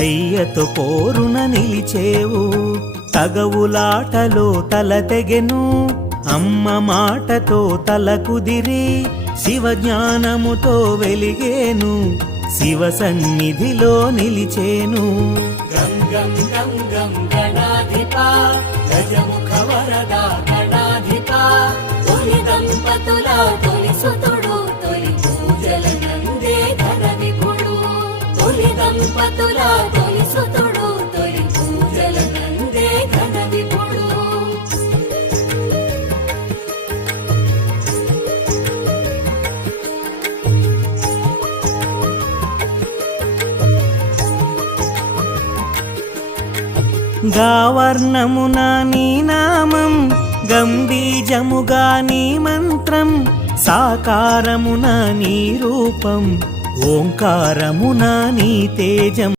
అయ్యతో పోరున నిలిచేవు తగవులాటలో తల తెగెను అమ్మ మాటతో తల కుదిరి శివ జ్ఞానముతో వెలిగేను శివ సన్నిధిలో నిలిచేను గం గం గం గం గణాధిపా గజముఖ వరదా గణాధిపా తొలి దంపతుల తొలి సుతుడు తొలి పూజల నందే ధన విభుడు తొలి దంపతుల తొలి సుతుడు తొలి పూజల నందే ధన విభుడు గావర్ణమున నీ నామం గంబీజముగా నీ మంత్రం సాకారమున నీ రూపం ఓంకారమున నీ తేజం